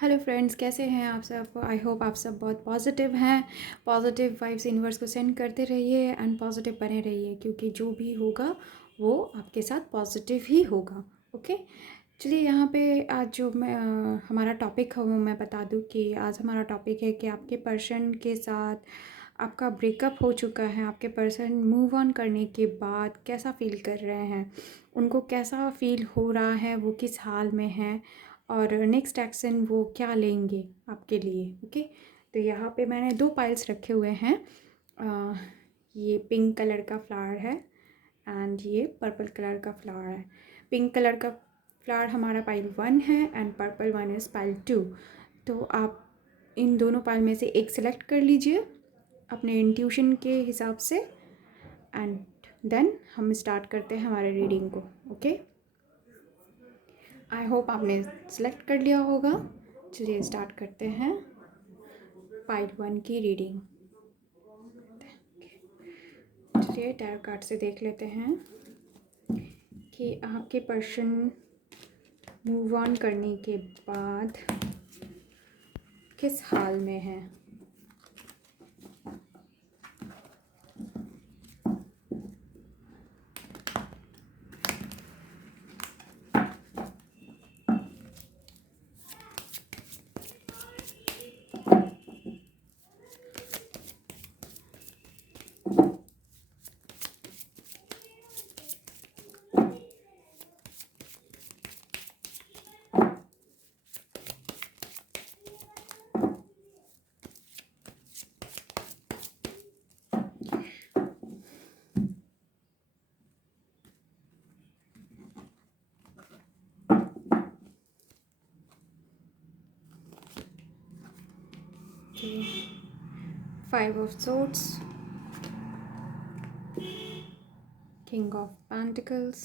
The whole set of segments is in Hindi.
हेलो फ्रेंड्स, कैसे हैं आप सब। आई होप आप सब बहुत पॉजिटिव हैं। पॉजिटिव वाइब्स यूनिवर्स को सेंड करते रहिए एंड पॉजिटिव बने रहिए, क्योंकि जो भी होगा वो आपके साथ पॉजिटिव ही होगा। ओके, चलिए यहाँ पे आज जो हमारा टॉपिक है वो मैं बता दूँ कि आज हमारा टॉपिक है कि आपके पर्सन के साथ आपका ब्रेकअप हो चुका है। आपके पर्सन मूव ऑन करने के बाद कैसा फ़ील कर रहे हैं, उनको कैसा फ़ील हो रहा है, वो किस हाल में है और नेक्स्ट एक्शन वो क्या लेंगे आपके लिए। ओके, तो यहाँ पे मैंने 2 पाइल्स रखे हुए हैं। ये पिंक कलर का फ्लावर है एंड ये पर्पल कलर का फ्लावर है। पिंक कलर का फ्लावर हमारा पाइल 1 है एंड पर्पल 1 इज़ पाइल 2। तो आप इन दोनों पाइल में से एक सेलेक्ट कर लीजिए अपने इंट्यूशन के हिसाब से एंड देन हम स्टार्ट करते हैं हमारे रीडिंग को। ओके, आई होप आपने सेलेक्ट कर लिया होगा। चलिए स्टार्ट करते हैं पाइल 1 की रीडिंग। चलिए टैरो कार्ड से देख लेते हैं कि आपके पर्सन मूव ऑन करने के बाद किस हाल में है। Five of swords, king of pentacles,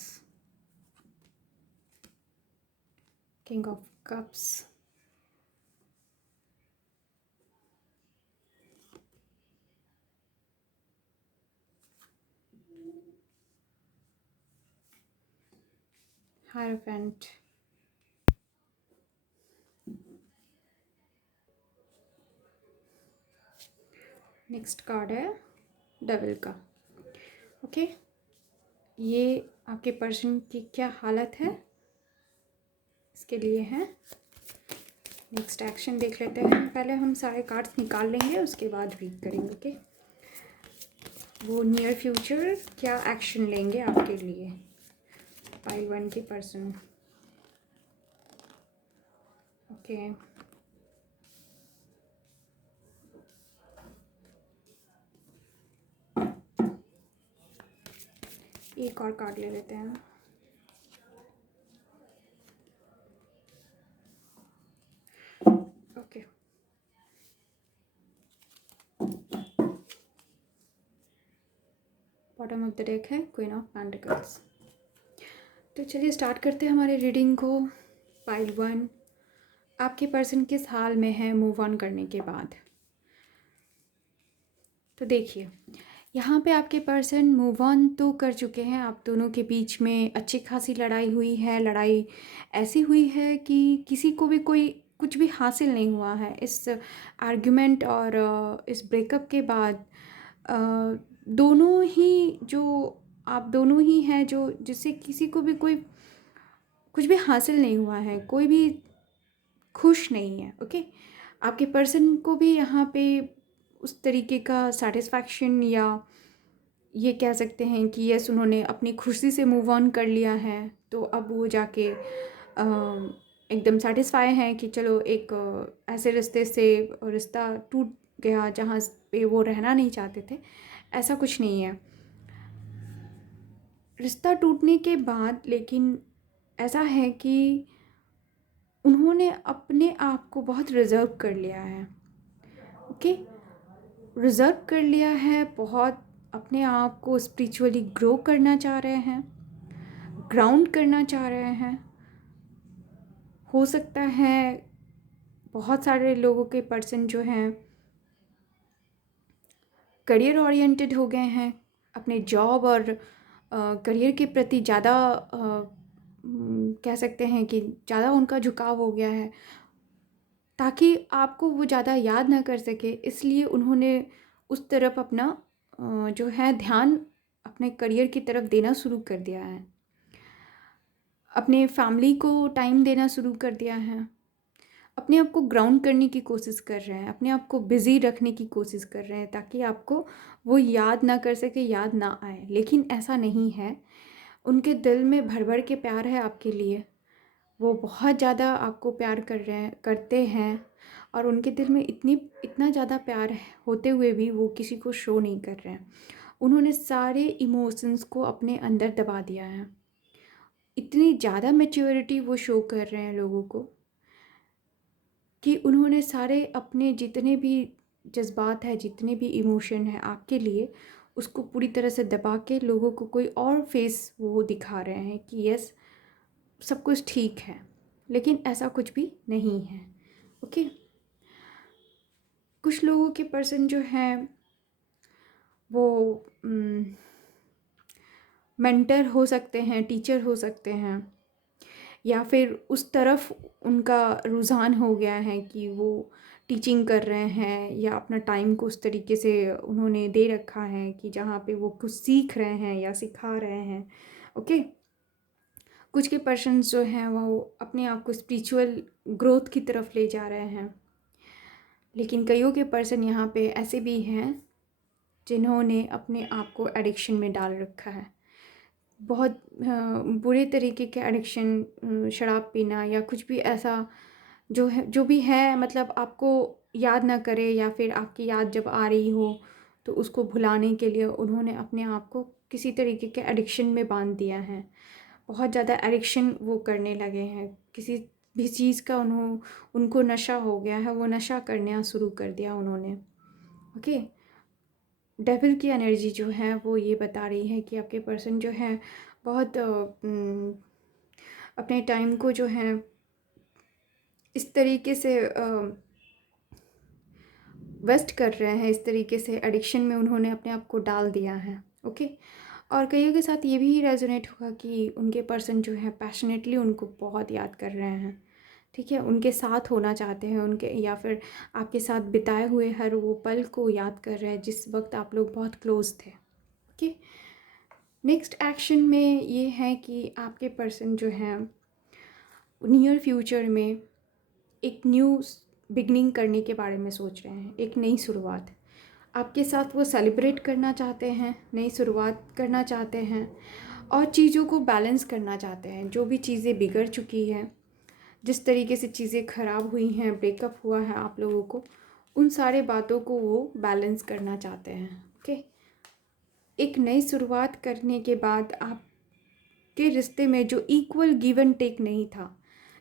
king of cups, hierophant, next card है डेविल का। ओके, ये आपके पर्सन की क्या हालत है इसके लिए है। नेक्स्ट एक्शन देख लेते हैं। पहले हम सारे कार्ड्स निकाल लेंगे, उसके बाद रीड करेंगे। ओके, वो नियर फ्यूचर क्या एक्शन लेंगे आपके लिए पाइल 1 के पर्सन। ओके, एक और कार्ड ले लेते हैं। Okay, bottom of the deck है क्वीन ऑफ पेंटिकल्स। तो चलिए स्टार्ट करते हैं हमारे रीडिंग को। पाइल 1, आपके पर्सन किस हाल में है मूव ऑन करने के बाद। तो देखिए, यहाँ पे आपके पर्सन मूव ऑन तो कर चुके हैं। आप दोनों के बीच में अच्छी खासी लड़ाई हुई है। लड़ाई ऐसी हुई है कि किसी को भी कोई कुछ भी हासिल नहीं हुआ है। इस आर्ग्यूमेंट और इस ब्रेकअप के बाद दोनों ही जो आप दोनों ही हैं जो जिससे किसी को भी कोई कुछ भी हासिल नहीं हुआ है, कोई भी खुश नहीं है। ओके, आपके पर्सन को भी यहाँ पे उस तरीके का सेटिस्फैक्शन या ये कह सकते हैं कि यस, उन्होंने अपनी खुशी से मूव ऑन कर लिया है। तो अब वो जाके एकदम सेटिस्फाई हैं कि चलो एक ऐसे रिश्ते से रिश्ता टूट गया जहाँ पे वो रहना नहीं चाहते थे। ऐसा कुछ नहीं है। रिश्ता टूटने के बाद लेकिन ऐसा है कि उन्होंने अपने आप को बहुत रिजर्व कर लिया है। ओके, रिजर्व कर लिया है, बहुत अपने आप को स्पिरिचुअली ग्रो करना चाह रहे हैं, ग्राउंड करना चाह रहे हैं। हो सकता है बहुत सारे लोगों के पर्सन जो हैं करियर ओरिएंटेड हो गए हैं, अपने जॉब और करियर के प्रति ज़्यादा कह सकते हैं कि ज़्यादा उनका झुकाव हो गया है। ताकि आपको वो ज़्यादा याद ना कर सके, इसलिए उन्होंने उस तरफ अपना जो है ध्यान अपने करियर की तरफ देना शुरू कर दिया है, अपने फैमिली को टाइम देना शुरू कर दिया है, अपने आप को ग्राउंड करने की कोशिश कर रहे हैं, अपने आप को बिज़ी रखने की कोशिश कर रहे हैं ताकि आपको वो याद ना कर सके, याद ना आए। लेकिन ऐसा नहीं है, उनके दिल में भर भर के प्यार है आपके लिए, वो बहुत ज़्यादा आपको प्यार करते हैं और उनके दिल में इतना ज़्यादा प्यार होते हुए भी वो किसी को शो नहीं कर रहे हैं। उन्होंने सारे इमोशंस को अपने अंदर दबा दिया है। इतनी ज़्यादा मैच्योरिटी वो शो कर रहे हैं लोगों को कि उन्होंने सारे अपने जितने भी जज़्बात है, जितने भी इमोशन है आपके लिए, उसको पूरी तरह से दबा के लोगों को कोई और फेस वो दिखा रहे हैं कि यस सब कुछ ठीक है, लेकिन ऐसा कुछ भी नहीं है। ओके, कुछ लोगों के पर्सन जो हैं वो मेंटर हो सकते हैं, टीचर हो सकते हैं, या फिर उस तरफ उनका रुझान हो गया है कि वो टीचिंग कर रहे हैं या अपना टाइम को उस तरीके से उन्होंने दे रखा है कि जहाँ पे वो कुछ सीख रहे हैं या सिखा रहे हैं। ओके, कुछ के पर्सन्स जो हैं वो अपने आप को स्पिरिचुअल ग्रोथ की तरफ ले जा रहे हैं, लेकिन कईयों के पर्सन यहाँ पे ऐसे भी हैं जिन्होंने अपने आप को एडिक्शन में डाल रखा है, बहुत बुरे तरीके के एडिक्शन, शराब पीना या कुछ भी ऐसा जो भी है, मतलब आपको याद ना करे या फिर आपकी याद जब आ रही हो तो उसको भुलाने के लिए उन्होंने अपने आप को किसी तरीके के एडिक्शन में बांध दिया है। बहुत ज़्यादा एडिक्शन वो करने लगे हैं, किसी भी चीज़ का उनको नशा हो गया है, वो नशा करना शुरू कर दिया उन्होंने। ओके, डेविल की एनर्जी जो है वो ये बता रही है कि आपके पर्सन जो है बहुत अपने टाइम को जो है इस तरीके से वेस्ट कर रहे हैं, इस तरीके से एडिक्शन में उन्होंने अपने आप को डाल दिया है। ओके, और कईयों के साथ ये भी रेजोनेट होगा कि उनके पर्सन जो है पैशनेटली उनको बहुत याद कर रहे हैं, ठीक है, उनके साथ होना चाहते हैं, उनके या फिर आपके साथ बिताए हुए हर वो पल को याद कर रहे हैं जिस वक्त आप लोग बहुत क्लोज थे। ओके, नेक्स्ट एक्शन में ये है कि आपके पर्सन जो हैं नियर फ्यूचर में एक न्यू बिगनिंग करने के बारे में सोच रहे हैं, एक नई शुरुआत आपके साथ वो सेलिब्रेट करना चाहते हैं, नई शुरुआत करना चाहते हैं और चीज़ों को बैलेंस करना चाहते हैं। जो भी चीज़ें बिगड़ चुकी हैं, जिस तरीके से चीज़ें ख़राब हुई हैं, ब्रेकअप हुआ है आप लोगों को, उन सारे बातों को वो बैलेंस करना चाहते हैं। ओके, एक नई शुरुआत करने के बाद आपके रिश्ते में जो इक्वल गिव एंड टेक नहीं था,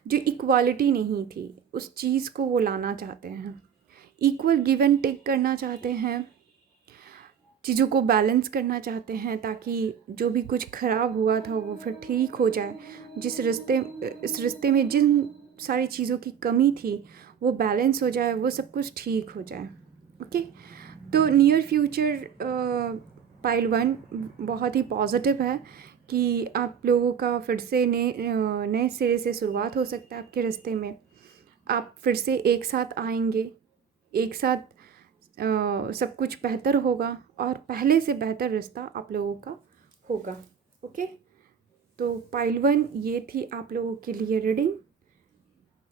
जो इक्वालिटी नहीं थी, उस चीज़ को वो लाना चाहते हैं, इक्वल गिव एंड टेक करना चाहते हैं, चीज़ों को बैलेंस करना चाहते हैं ताकि जो भी कुछ ख़राब हुआ था वो फिर ठीक हो जाए। इस रिश्ते में जिन सारी चीज़ों की कमी थी वो बैलेंस हो जाए, वो सब कुछ ठीक हो जाए। ओके, तो नियर फ्यूचर पाइल वन बहुत ही पॉजिटिव है कि आप लोगों का फिर से नए सिरे से शुरुआत हो सकता है आपके रिश्ते में। आप फिर से एक साथ आएंगे, एक साथ सब कुछ बेहतर होगा और पहले से बेहतर रिश्ता आप लोगों का होगा। ओके, तो पाइल वन ये थी आप लोगों के लिए रीडिंग।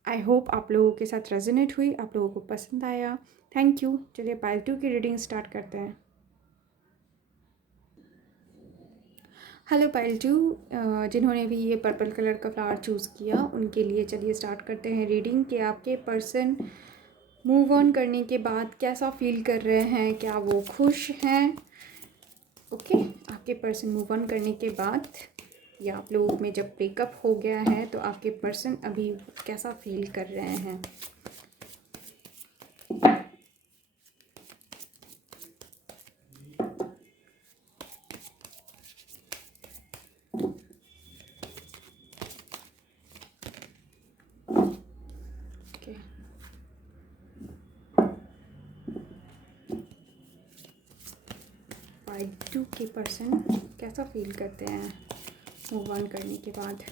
आई होप आप लोगों के साथ रेजोनेट हुई, आप लोगों को पसंद आया। Thank you. चलिए पाइल टू की रीडिंग स्टार्ट करते हैं। हेलो पाइल टू, जिन्होंने भी ये पर्पल कलर का फ्लावर चूज़ किया उनके लिए चलिए स्टार्ट करते हैं रीडिंग कि आपके पर्सन मूव ऑन करने के बाद कैसा फील कर रहे हैं, क्या वो खुश हैं। ओके, आपके पर्सन मूव ऑन करने के बाद या आप लोगों में जब ब्रेकअप हो गया है तो आपके पर्सन अभी कैसा फील कर रहे हैं। ओके, पार्ट टू के पर्सन कैसा फील करते हैं मूव ऑन करने के बाद।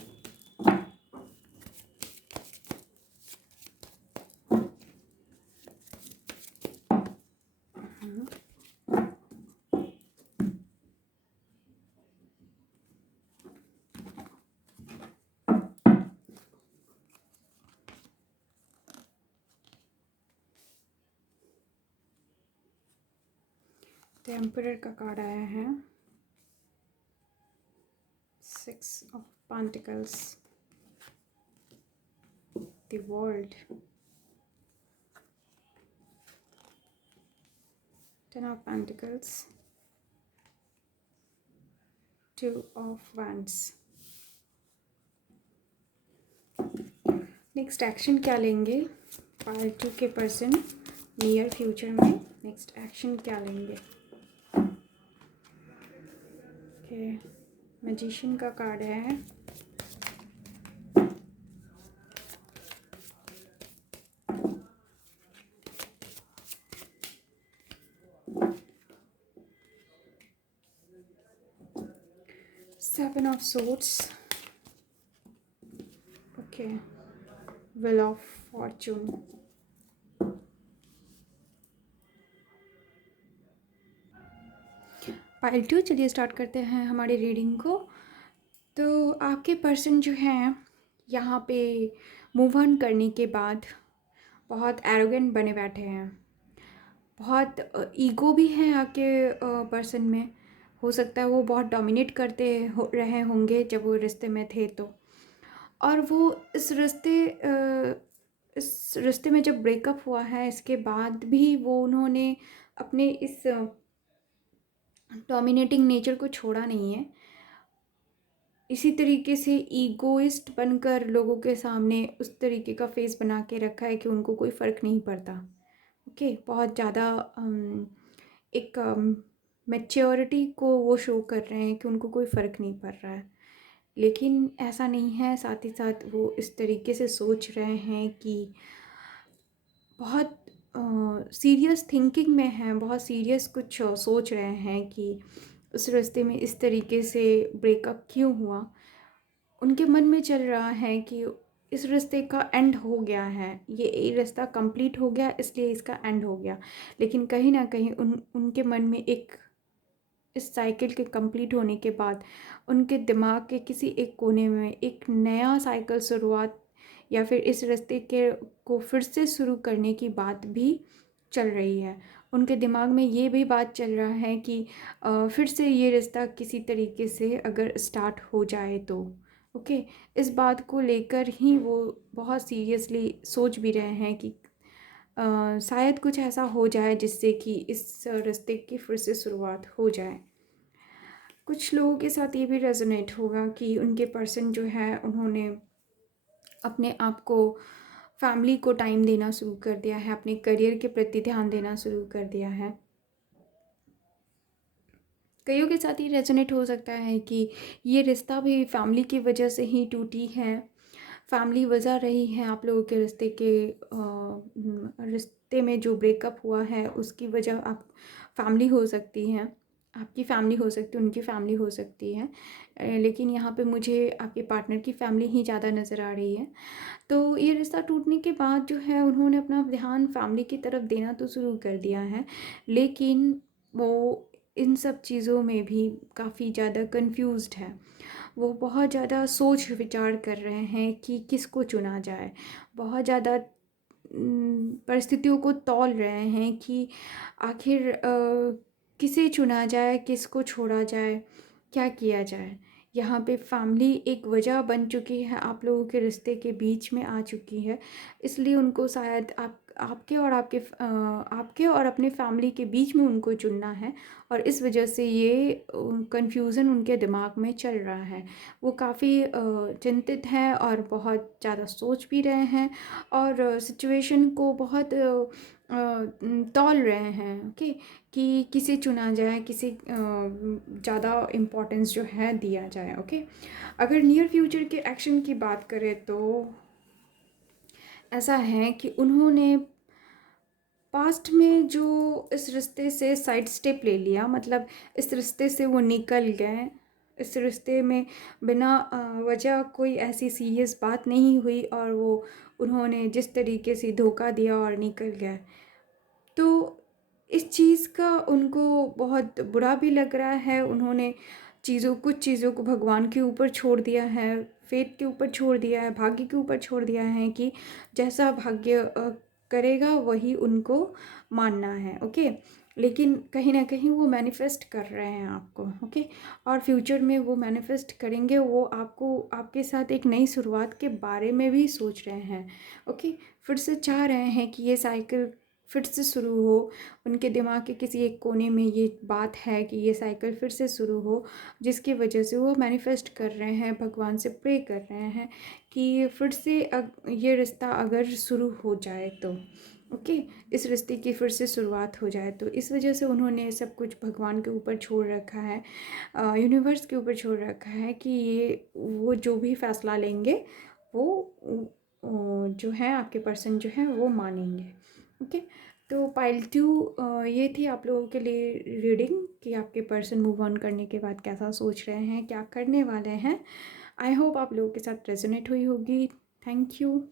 द एम्परर का कार्ड आया है, 6 of pentacles, the world, 10 of pentacles, 2 of wands। Next action क्या लेंगे पार्ट 2 के पर्सन नियर फ्यूचर में? नेक्स्ट एक्शन क्या लेंगे? ओके, मैजिशियन का कार्ड है, seven of swords, okay, wheel of Fortune. Pile 2, चलिए स्टार्ट करते हैं हमारी रीडिंग को। तो आपके पर्सन जो हैं यहाँ पे मूव ऑन करने के बाद बहुत एरोगेंट बने बैठे हैं, बहुत ईगो भी है आपके पर्सन में। हो सकता है वो बहुत डोमिनेट करते रहे होंगे जब वो रिश्ते में थे तो, और वो इस रिश्ते में जब ब्रेकअप हुआ है इसके बाद भी वो उन्होंने अपने इस डोमिनेटिंग नेचर को छोड़ा नहीं है। इसी तरीके से ईगोइस्ट बनकर लोगों के सामने उस तरीके का फेस बना के रखा है कि उनको कोई फ़र्क नहीं पड़ता। ओके, बहुत ज़्यादा एक मैच्योरिटी को वो शो कर रहे हैं कि उनको कोई फ़र्क नहीं पड़ रहा है, लेकिन ऐसा नहीं है। साथ ही साथ वो इस तरीके से सोच रहे हैं कि बहुत सीरियस थिंकिंग में हैं, बहुत सीरियस कुछ सोच रहे हैं कि उस रास्ते में इस तरीके से ब्रेकअप क्यों हुआ। उनके मन में चल रहा है कि इस रिश्ते का एंड हो गया है, ये रिश्ता कंप्लीट हो गया इसलिए इसका एंड हो गया। लेकिन कहीं ना कहीं उनके मन में एक इस साइकिल के कंप्लीट होने के बाद उनके दिमाग के किसी एक कोने में एक नया साइकिल शुरुआत या फिर इस रिश्ते के को फिर से शुरू करने की बात भी चल रही है। उनके दिमाग में ये भी बात चल रहा है कि फिर से ये रिश्ता किसी तरीके से अगर स्टार्ट हो जाए तो ओके। इस बात को लेकर ही वो बहुत सीरियसली सोच भी रहे हैं कि शायद कुछ ऐसा हो जाए जिससे कि इस रिश्ते की फिर से शुरुआत हो जाए। कुछ लोगों के साथ ये भी रेजोनेट होगा कि उनके पर्सन जो है उन्होंने अपने आप को फैमिली को टाइम देना शुरू कर दिया है, अपने करियर के प्रति ध्यान देना शुरू कर दिया है। कईयों के साथ ये रेजोनेट हो सकता है कि ये रिश्ता भी फैमिली की वजह से ही टूटी है। फैमिली वजह रही है आप लोगों के रिश्ते में जो ब्रेकअप हुआ है उसकी वजह आप फैमिली हो सकती है, आपकी फैमिली हो सकती है, उनकी फैमिली हो सकती है। लेकिन यहाँ पे मुझे आपके पार्टनर की फैमिली ही ज़्यादा नज़र आ रही है। तो ये रिश्ता टूटने के बाद जो है उन्होंने अपना ध्यान फैमिली की तरफ देना तो शुरू कर दिया है, लेकिन वो इन सब चीज़ों में भी काफ़ी ज़्यादा कंफ्यूज्ड है। वो बहुत ज़्यादा सोच विचार कर रहे हैं कि किसको चुना जाए, बहुत ज़्यादा परिस्थितियों को तौल रहे हैं कि आखिर किसे चुना जाए, किसको छोड़ा जाए, क्या किया जाए। यहाँ पे फैमिली एक वजह बन चुकी है, आप लोगों के रिश्ते के बीच में आ चुकी है, इसलिए उनको शायद आपके और अपने फैमिली के बीच में उनको चुनना है, और इस वजह से ये कन्फ्यूज़न उनके दिमाग में चल रहा है। वो काफ़ी चिंतित हैं और बहुत ज़्यादा सोच भी रहे हैं और सिचुएशन को बहुत तौल रहे हैं ओके, कि किसे चुना जाए, किसे ज़्यादा इम्पोर्टेंस जो है दिया जाए ओके। अगर नियर फ्यूचर के एक्शन की बात करें तो ऐसा है कि उन्होंने पास्ट में जो इस रिश्ते से साइड स्टेप ले लिया, मतलब इस रिश्ते से वो निकल गए, इस रिश्ते में बिना वजह कोई ऐसी सीरियस बात नहीं हुई और वो उन्होंने जिस तरीके से धोखा दिया और निकल गए, तो इस चीज़ का उनको बहुत बुरा भी लग रहा है। उन्होंने कुछ चीज़ों को भगवान के ऊपर छोड़ दिया है, फेट के ऊपर छोड़ दिया है, भाग्य के ऊपर छोड़ दिया है कि जैसा भाग्य करेगा वही उनको मानना है ओके। लेकिन कहीं ना कहीं वो मैनिफेस्ट कर रहे हैं आपको, ओके। और फ्यूचर में वो मैनिफेस्ट करेंगे, वो आपको आपके साथ एक नई शुरुआत के बारे में भी सोच रहे हैं, ओके। फिर से चाह रहे हैं कि ये साइकिल फिर से शुरू हो। उनके दिमाग के किसी एक कोने में ये बात है कि ये साइकिल फिर से शुरू हो, जिसकी वजह से वो मैनिफेस्ट कर रहे हैं, भगवान से प्रे कर रहे हैं कि फिर से ये रिश्ता अगर शुरू हो जाए तो, ओके, इस रिश्ते की फिर से शुरुआत हो जाए तो। इस वजह से उन्होंने सब कुछ भगवान के ऊपर छोड़ रखा है, यूनिवर्स के ऊपर छोड़ रखा है कि ये वो जो भी फैसला लेंगे वो जो है आपके पर्सन जो है वो मानेंगे, ओके। तो पाइल 2 ये थी आप लोगों के लिए रीडिंग कि आपके पर्सन मूव ऑन करने के बाद कैसा सोच रहे हैं, क्या करने वाले हैं। आई होप आप लोगों के साथ रेजोनेट हुई होगी। Thank you.